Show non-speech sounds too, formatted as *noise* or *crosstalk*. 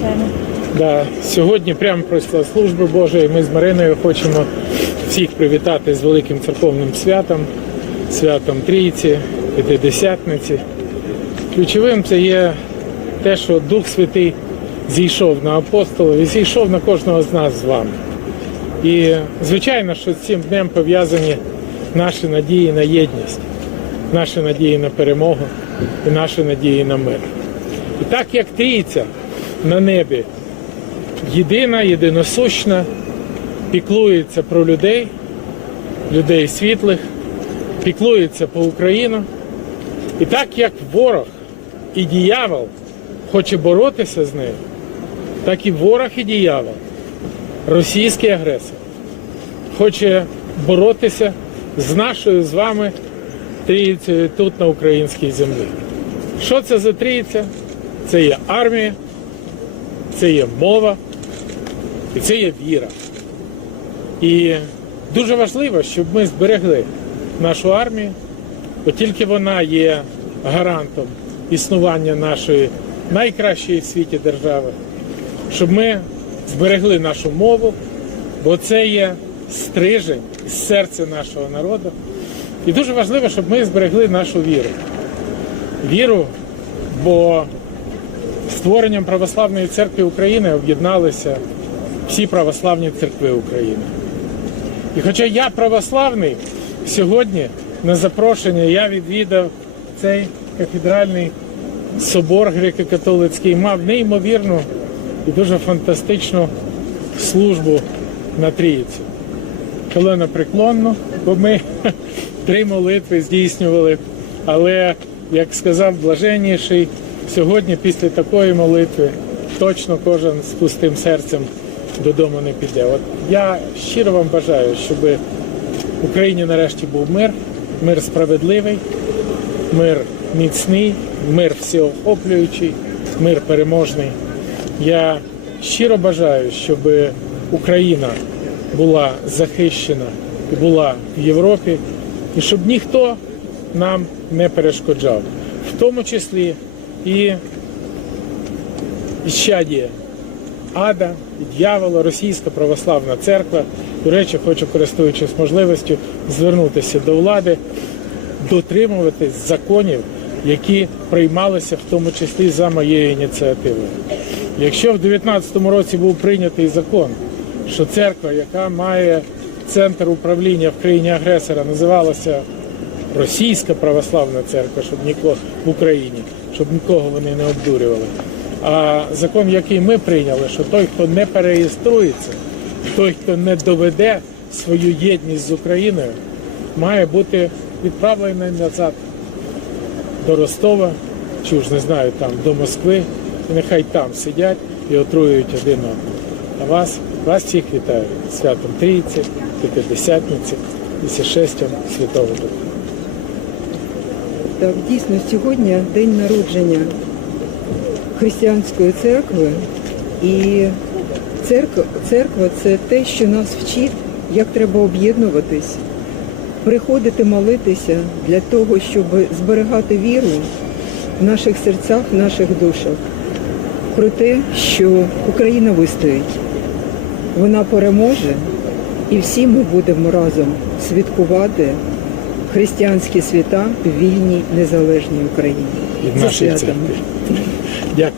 звичайно. Да, сьогодні прямо пройшла служба Божа, і ми з Мариною хочемо всіх привітати з великим церковним святом, святом Трійці, П'ятидесятниці. Ключовим це є те, що Дух Святий зійшов на апостолів і зійшов на кожного з нас з вами. І звичайно, що з цим днем пов'язані наші надії на єдність, наші надії на перемогу і наші надії на мир. І так як трійця на небі єдина, єдиносущна, піклується про людей, людей світлих, піклується по Україну. І так як ворог і діявол хоче боротися з нею, так і ворог і діявол, російський агресор, хоче боротися з нашою з вами трійцею тут на українській землі. Що це за трійця? Це є армія, це є мова і це є віра. І дуже важливо, щоб ми зберегли нашу армію, бо тільки вона є гарантом існування нашої найкращої в світі держави, щоб ми зберегли нашу мову, бо це є стрижень з серця нашого народу. І дуже важливо, щоб ми зберегли нашу віру. Віру, бо створенням Православної церкви України об'єдналися всі православні церкви України. І хоча я православний, сьогодні на запрошення я відвідав цей кафедральний собор греко-католицький, мав неймовірну і дуже фантастичну службу на Трійці. Коленопреклонно, бо ми *laughs* три молитви здійснювали. Але, як сказав блаженніший, сьогодні після такої молитви точно кожен з пустим серцем додому не піде. От я щиро вам бажаю, щоб в Україні нарешті був мир, мир справедливий, мир міцний, мир всеохоплюючий, мир переможний. Я щиро бажаю, щоб Україна була захищена і була в Європі, і щоб ніхто нам не перешкоджав, в тому числі і іщадія ада, і дьявола, Російська православна церква. До речі, хочу, користуючись можливістю, звернутися до влади, дотримуватись законів, які приймалися в тому числі за моєю ініціативою. Якщо в 2019 році був прийнятий закон, що церква, яка має центр управління в країні агресора, називалася Російська православна церква, щоб нікого в Україні, щоб нікого вони не обдурювали. А закон, який ми прийняли, що той, хто не переєструється, той, хто не доведе свою єдність з Україною, має бути відправлений назад до Ростова, чи ж не знаю, там до Москви, і нехай там сидять і отруюють один одного. А вас, вас всіх вітаю святом Трійці, П'ятидесятниці і Сішестям Святого Духа. Так, дійсно, сьогодні день народження християнської церкви. І церква, церква це те, що нас вчить, як треба об'єднуватись, приходити молитися для того, щоб зберігати віру в наших серцях, в наших душах. Про те, що Україна вистоїть, вона переможе, і всі ми будемо разом святкувати християнські свята в вільній незалежній Україні. Від наших Дякую.